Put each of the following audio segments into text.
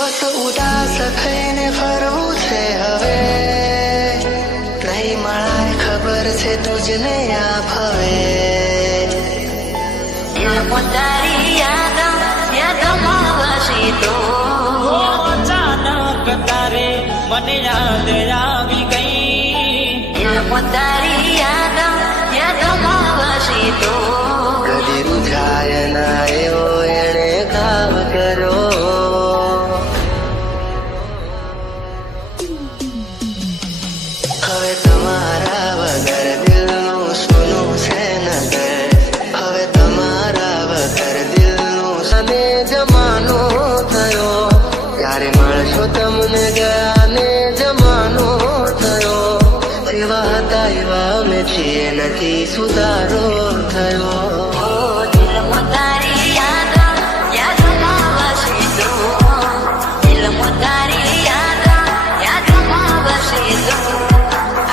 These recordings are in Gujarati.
બસ ઉદાસ થઈને ફરવું છે હવે, નહીં મળાય ખબર છે તુજને આ ભવે. તારી યાદમાં વસી તો અચાનક તારે મને યાદ આવી ગઈ. તારી યાદમાં વસી તો કદી રૂઝાય ના એવો એણે ઘાવ કરો. હવે તમારા વગર દિલનું સોનું છે નગર, હવે તમારા વગર દિલનું સને જમાનો થયો. ત્યારે મળશો તમને ગયાને જમાનો થયો. જેવા હતા એવા અમે છીએ, નથી સુધારો થયો. તારી યાદમાં વસી તો તારી યાદમાં વસી તો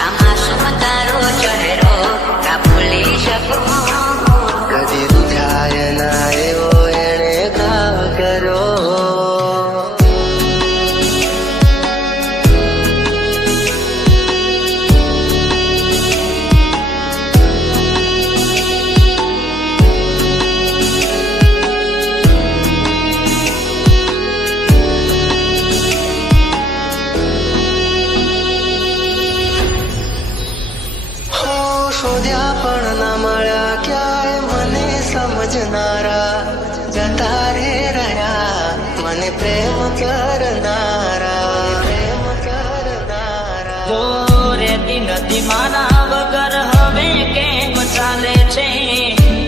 આમાં શું તારો ચહેરો કા ભૂલી શકું. કદી રૂઝાય ના એવો એણે ઘાવ કરો. શોધ્યા પણ ના મળ્યા ક્યાંય મને સમજનારા, જતા રે રહ્યા મને પ્રેમ કરનારા. ઓ રેતી નથી મારા વગર હવે કેમ ચાલે છે,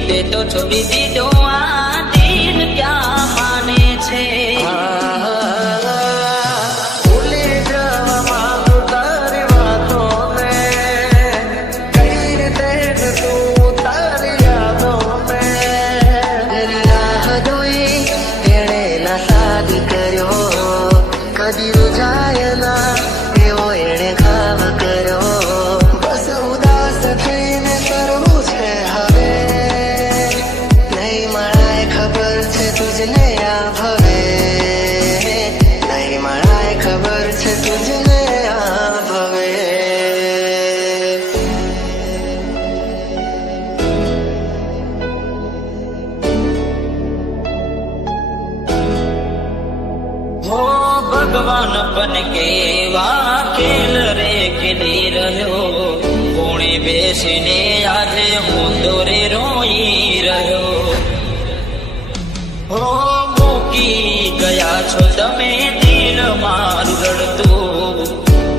તે તો છોડી દીધો આ દિલ ક્યાં માને છે. ભૂલી જવા માંગુ તારી વાતોને, કઈ રીતે તું તારી યાદોને. એની રાહ જોઈ એણે ના સાદ કર્યો, કદી રૂઝાય ના એવો એણે ઘાવ કર્યો. બસ ઉદાસ થઈને ફરવું છે હવે, નહીં મળાય ખબર છે તુજને આ ભવે. નહીં મળાય ખબર છે તુજને આ ભવે. હો ભગવાન પણ કેવા ખેલ રે ખેલી રહ્યો, કોણે બેસીને આજે હું દોરે રોઈ રહ્યો. હો મૂકી ગયા છો તમે દિલ મારું રડતું,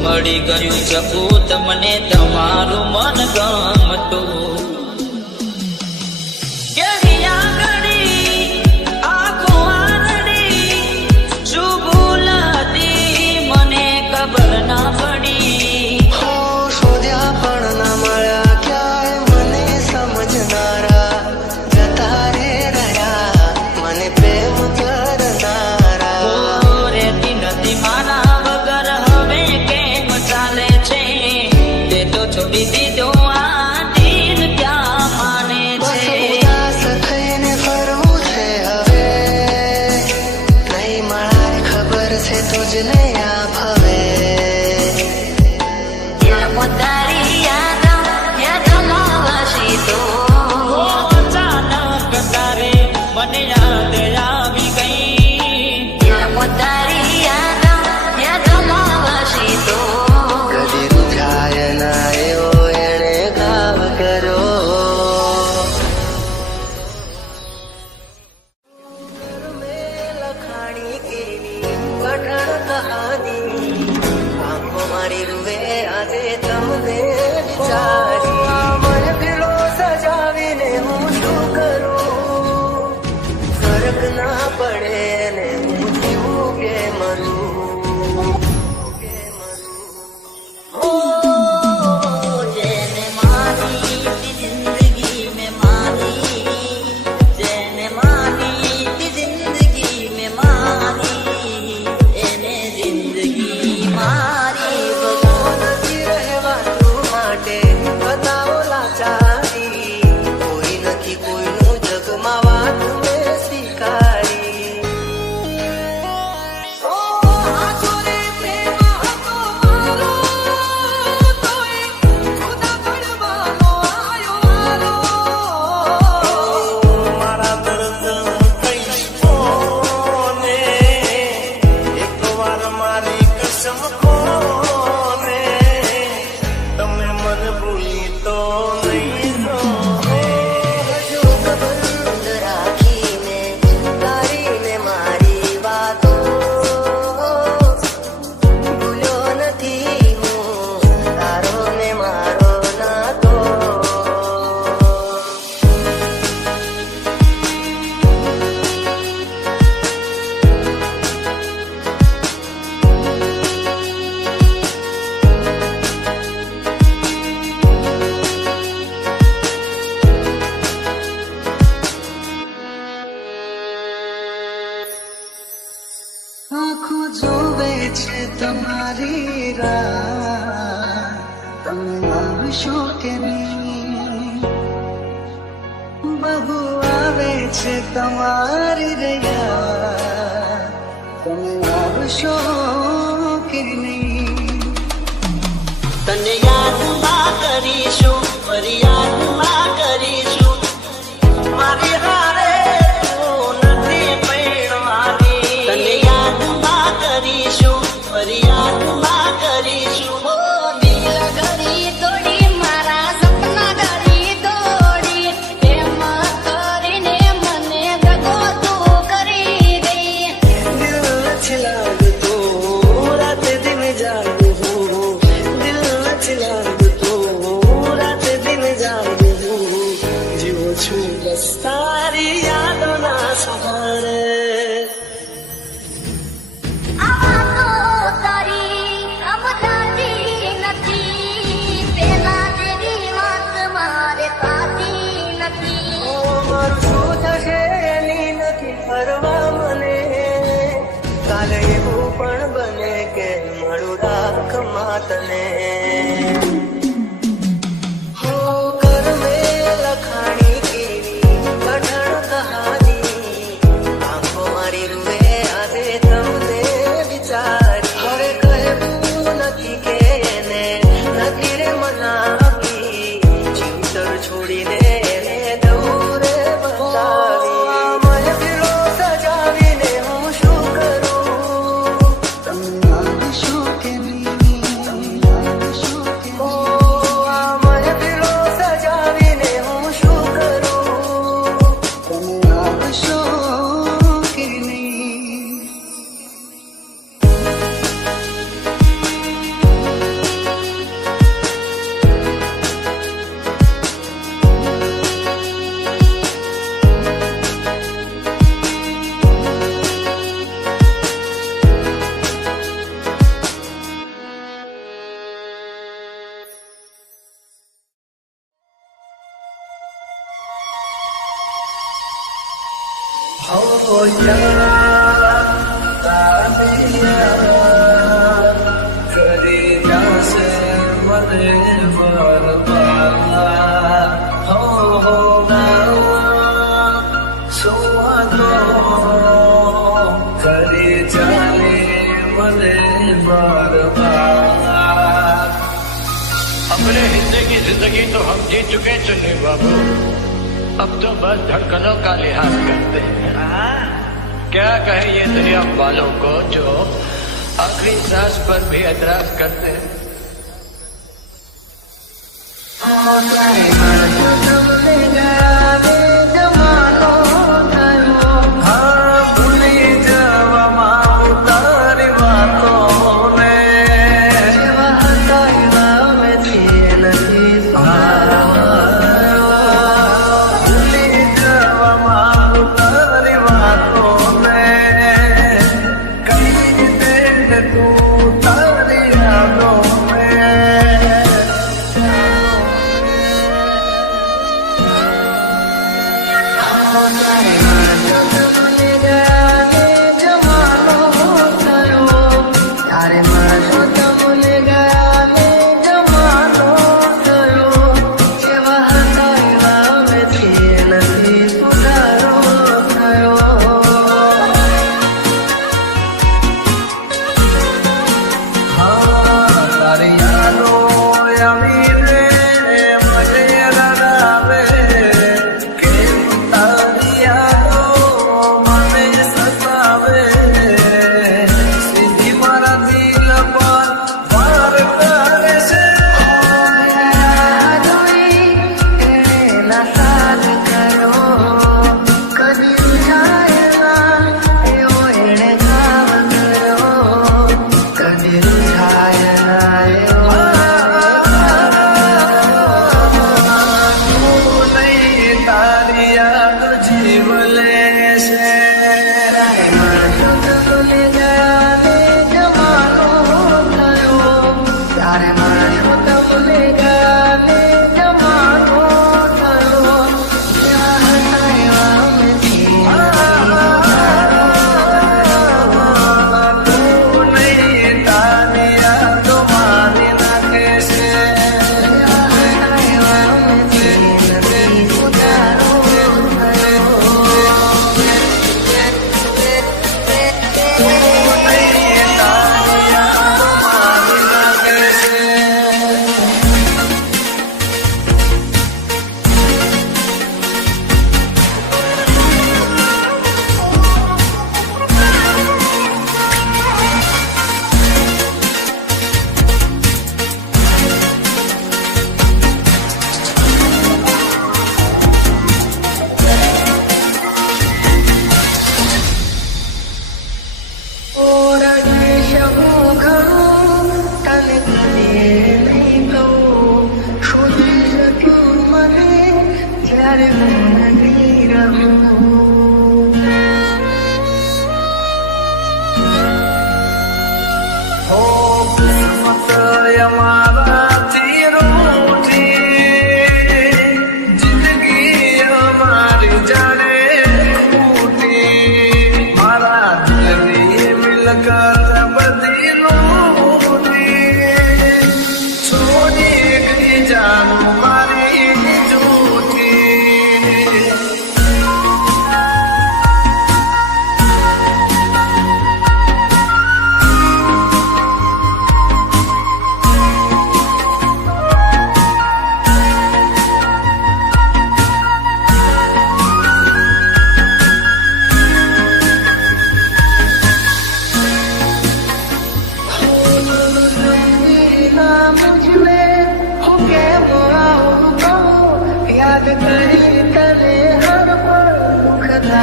મળી ગયું શકું તમને તમારું મન ગમતું. શોધ્યા પણ ના મળ્યા ક્યાંય મને સમજનારા, જતા રે રહ્યા મને પ્રેમ કરનારા. રેતી નથી મારા વગર હવે કેમ ચાલે છે, તે તો છોડી દીધો આ દિલ ક્યાં માને બસ છે. ઉદાસ થઈને ફરવું છે હવે, નહીં મળાય ખબર છે તુજને આ ભવે. તારી યાદમાં વસી તો અચાનક તારે મને યાદ આવી ગઈ. તારી યાદમાં વસી તો કદી રૂઝાય ના એવો એણે ઘાવ કરો. લખાણી કેવી કઠણ કહાની, આંખો મારી રૂવે આજે તમને વિચારી. મને પેલો સજાવીને હું શું કરું, ફરક ના આંખો જોવે છે તમારી રાહ, તમે આવશો કે નહીં? બહુ આવે છે તમારી રૈયા, તમે આવશો કે નહીં? તને યાદમાં કરીશું, ફરિયાદમાં કરીશું, મારી હારે તું નથી પરણવાની. તને યાદમાં કરીશું, ફરિયાદમાં કરીશું. ઓ દિલ ઘડી તોડી મારા સપના ઘડી તોડી એમ કરીને મને દગો તું કરી ગઈ. દિલ નથી લાગતું રાતે દિન જાગું હું, દિલ નથી લાગતું રાતે દિન જાગું હું, જીવું છું બસ તારી યાદોના સહારે. આ તો તારી સમજાતી નથી, પેલા જેવી વાત મારે થતી નથી. ઓ મારું શું થશે એની નથી પરવા મને, કાલે એવું પણ બને કે મળું રાખમાં તને. હો કરમે લખાણી કેવી કઠણ કહાની, આંખો મારી રૂએ આજે તમને વિચારી. હવે કહેવું નથી કે એને નથી રે મનાવી, જીવતર છોડીને એને દૂર બતાવી. મને પીળો સજાવીને હું શું કરું? તમે આવશો કે નહીં? તમે આવશો કે નહીં? ઓ આ મને પીળો સજાવીને હું શું કરું? તમે આવશો કે નહીં? હો યાર તારિયા કરી જાશે મને બરબાદ. હો ના સુવાદો કરી જાને મને बर्बाद. अपने हिस्से की जिंदगी तो हम जी चुके चुन्नी बाबू, अब तो बस धड़कनों का लिहाज करते हैं. क्या कहे ये दरिया वालों को जो आखिरी सांस पर भी एतराज करते हैं. હા ભૂલી જવામાં ઉતારી વાતોને, જેવા હતા એવા અમે છીએ નથી. ભૂલી જવામાં ઉતારી વાતોને, કઈ રીતે તું તારી યાદોને.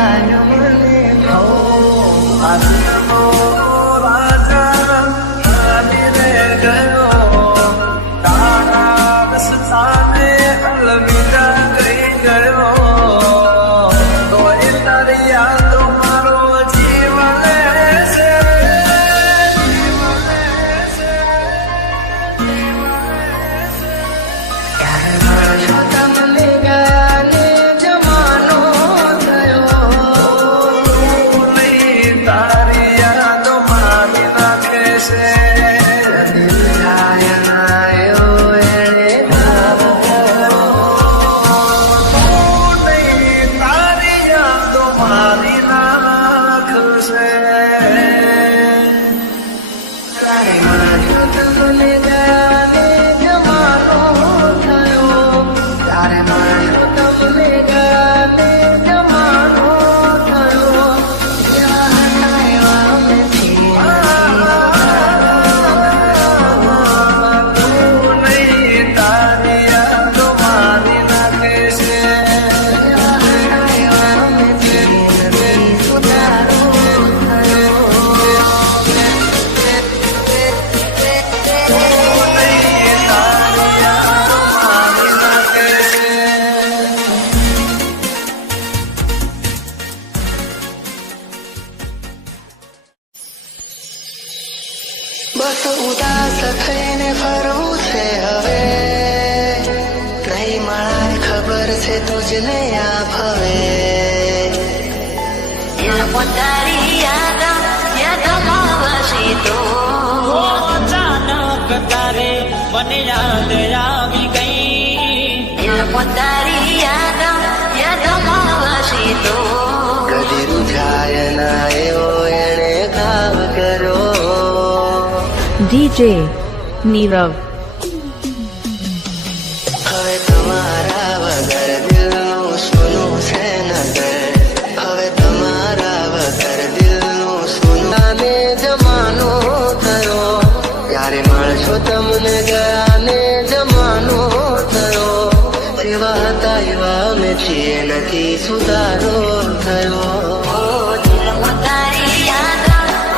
થાય મને આત્મનો રાજા આવીને ગયો તારા રસ્તાને અલવિદા કહી ગયો તોય તારી યાદો મારો જીવન છે તમને ગાને જમાનો થયો તારી યાદો મારી નાખે છે દિલ આયો એણે તારી યાદો મારી નાખશે તારે માર્યો તમને ગાને જમાનો થયો તારે માર્યો તમને ગાને જમાનો થયો યાદ આવ્યા નથી તું નહીં તારી યાદો મારી નાખે છે યાદ આવ્યા નથી સુધારો બસ ઉદાસ થઈને ફરવું છે હવે નહીં મળાય ખબર છે તુજને આ ભવે દિલ પોતારી યાદમાં વસી તો અચાનક તારે મને યાદ આવી ગઈ દિલ પોતારી યાદમાં વસી તો કદી રૂઝાય ના એવો એણે ઘાવ કર્યો DJ Nirav. હવે તમારા વગર દિલનું સોનું છે નગર હવે તમારા વગર દિલનું સોનાને જમાનો થયો ત્યારે મળશો તમને ગયાને જમાનો થયો જેવા હતા એવા અમે છીએ નથી સુધારો થયો દિલ પોતારી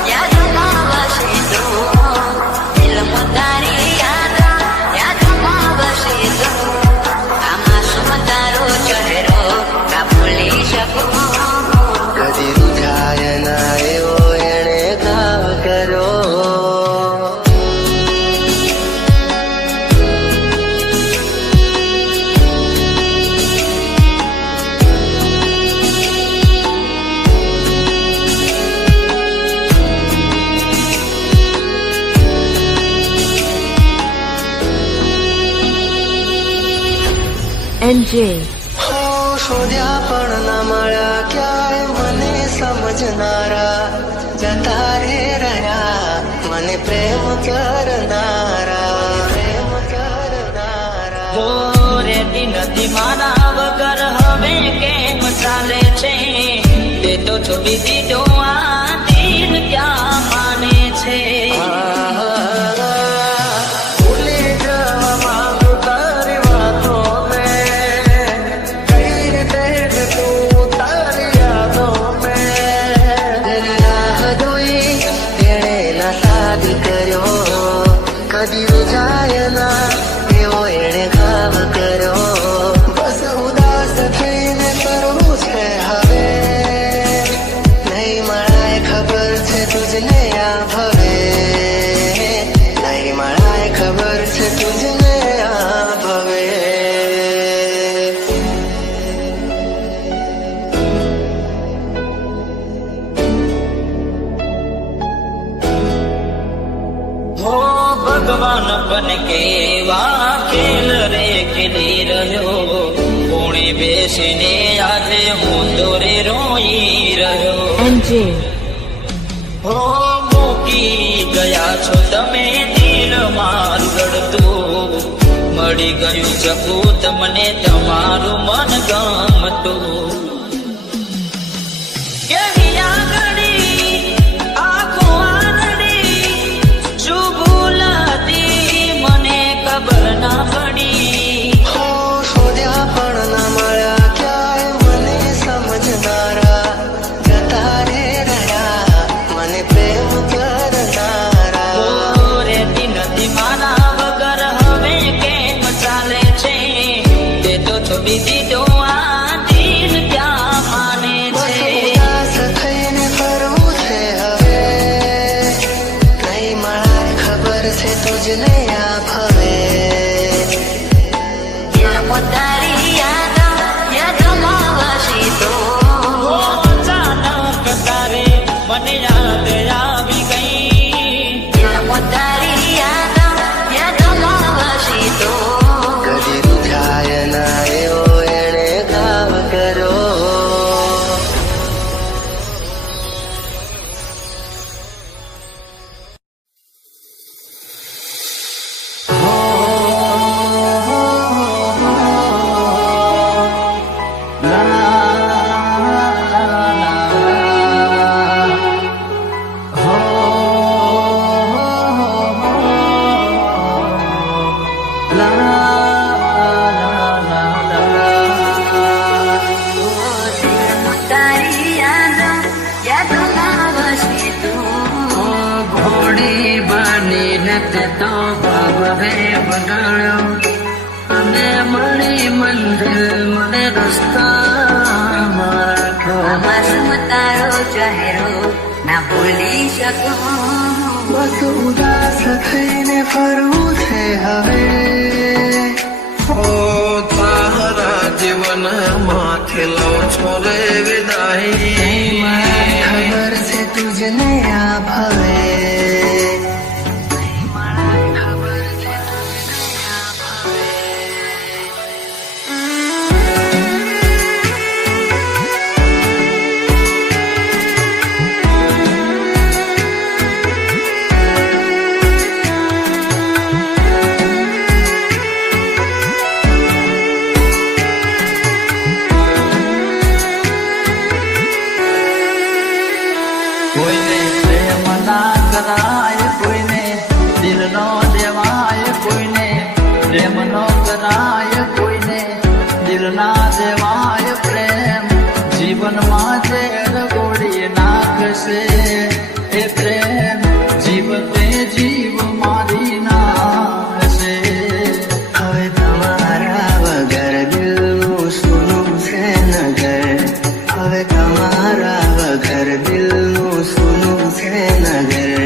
યાદમાં વસી તો દિલ પોતારી યાદમાં વસી તો આમાં શું તારો ચહેરો ના ભૂલી શકું કદી રૂઝાય ના એવો એણે ઘાવ કર્યો NJ. હો શોધ્યા પણ ના મળ્યા ક્યાંય મને સમજનારા જતા રે રહ્યા મને પ્રેમ કરનારા હો રેતી નથી મારા વગર હવે કેમ ચાલે છે તે તો છોડી દીધો આ દિલ ક્યાં માને છે ભૂલી જવા માંગુ તારી વાતોને કઈ રીતે તું તારી યાદોને તેની રાહ જોઈ તેણે ના સાદ કર્યો કદી રૂઝાય ના એવો એણે ઘાવ કર્યો બસ ઉદાસ થઈને કરવું છે હવે નહીં મળાય ખબર છે તુજને આ ભવે નહીં મળાય ખબર છે તુજને આ ભવે હો ભગવાન બન કેવા ખેલ રે ખેલી રહ્યો કોણે બેસીને આજે હું દોરે રોઈ રહ્યો NJ. હો મૂકી ગયા છો તમે દિલ મારું રડતું મળી ગયું શકું તમને તમારું મન ગમતું કેવી આંગળી આંખો આંગળી શું ભૂલ હતી મને ખબર ના પડી હો શોધ્યા પણ ના મળ્યા ક્યાંય મને સમજનારા માનીને તે તો ભાવે બગાડ્યો અને મળી મંદિર મને રસ્તા મારા આવાસમ તારો ચહેરો ના ભૂલી શકું બસ ઉદાસ થઈને ફરવું છે હવે ઓ તારા જીવન માથે લો છો રે વિદાય ખબર છે તુજને આ ભવે કોઈને પ્રેમ ના કરાય કોઈને દિલ નો દેવાય કોઈને પ્રેમ નો કરાય કોઈને દિલ ના દેવાય પ્રેમ જીવનમાં ઝેર ગોળી નાખશે એ પ્રેમ જીવ તે જીવ મારી નાખશે હવે તમારા વગર દિલનું સૂનું છે નગર હવે તમારા વગર દિલનું સૂનું છે નગર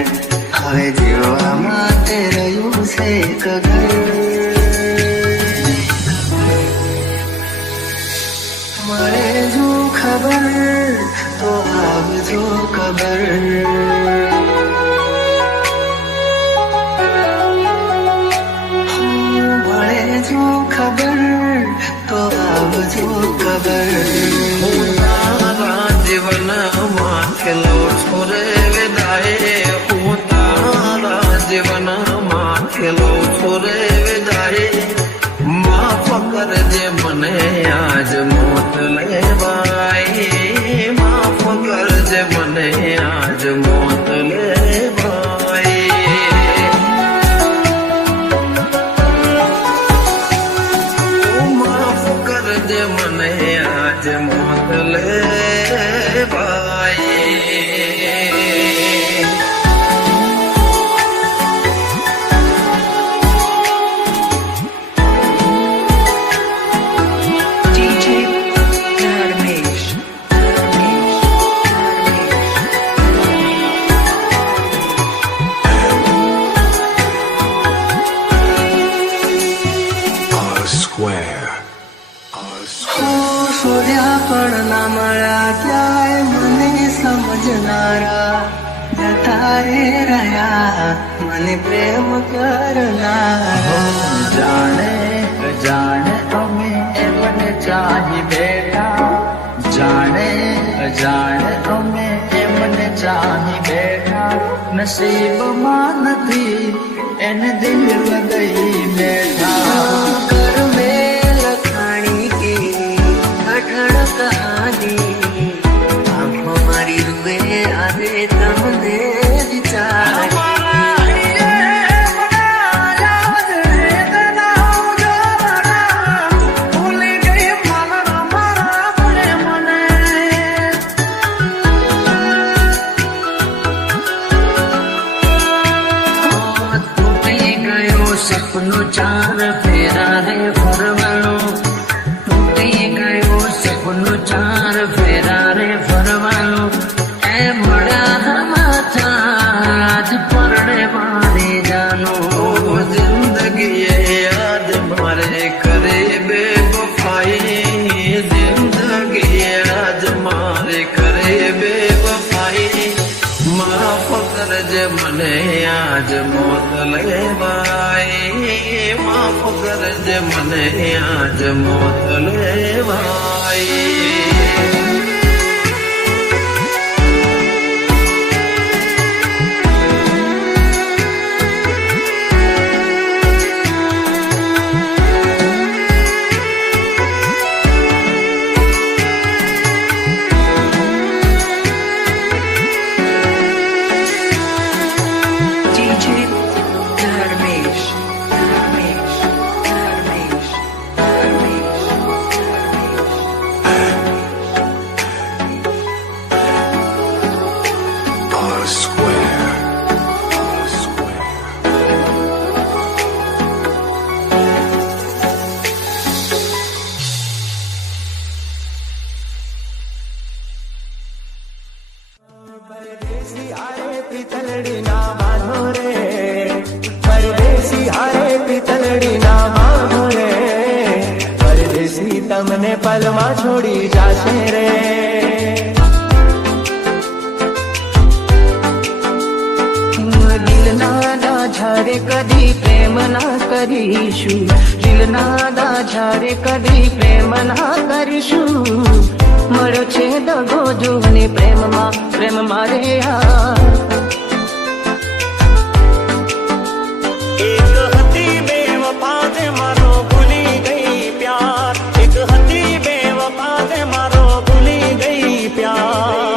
હવે જીવવા માટે રહ્યું છે એક ઘર મળે જો ખબર તો આવજો ખબર મળે જો ખબર તો આવજો ખબર તારા જીવન માથે લો છો રે વિદાય હું તારા જીવન માથે લો છો રે વિદાય માફ કરજે મને આજ મોત લેવાય માફ કરજે મને આજ મોત લેવાય માફ કરજે મને આજ મોત લેવાય શોધ્યા પણ ના મળ્યા ક્યાંય મને સમજનારા જતા રે રહ્યા મને પ્રેમ કરનારા જાણે અજાણે અમે એમને ચાહી બેઠા જાણે અજાણે અમે એમને ચાહી બેઠા નસીબમાં નથી એને દિલ લગઈ બેઠા कर में लखानी की अठड़ कहानी आँखों मारी रुए आदे तमने विचार સપનું ચાર ફેરા રે ફરવાનું તૂટી ગયું સપનું ચાર ફેરા રે ફરવાનું એ મળ્યા માથા આજ પરડે મારે જાનું જિંદગી યાદ મારે કરે બેવફાઈ જિંદગી યાદ મારે કરે બેવફાઈ માફ કરજે મને આજ મોત લેવાય માફ કરજે મને આજ મોત લેવાય પિતલડી ના બાંધો રે પરદેશી હારે પિતલડી ના બાંધો રે પરદેશી તમને પલમાં છોડી જાશે રે દિલના ઝાડે કદી પ્રેમ ના કરીશું દિલના ઝાડે કદી પ્રેમ ના કરીશું મળ્યો છે દગો જોને પ્રેમ મારે એક હતી બેવફા તે મારો ભૂલી ગઈ પ્યાર એક હતી બેવફા તે મારો ભૂલી ગઈ પ્યાર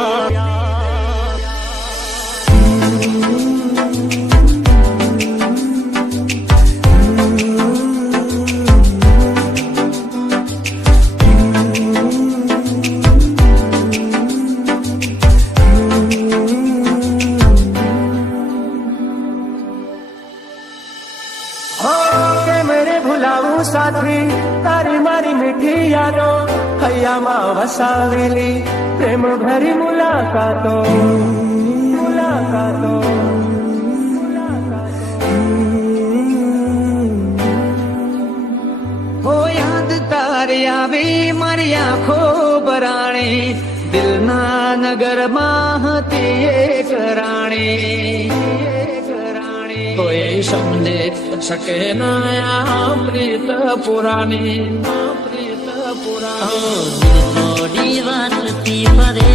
ભૂલાવું સાથી તારી મારી મીઠી યાદો હૈયામાં વસાવેલી પ્રેમ ભરી મુલાકાતો હો યાદ તારી આવી મારી આંખો બરાણે દિલના નગરમાં હતી એક રાણી કોઈ સમજે શકે ના પ્રીત પુરાણી થોડી વાત થી ફરે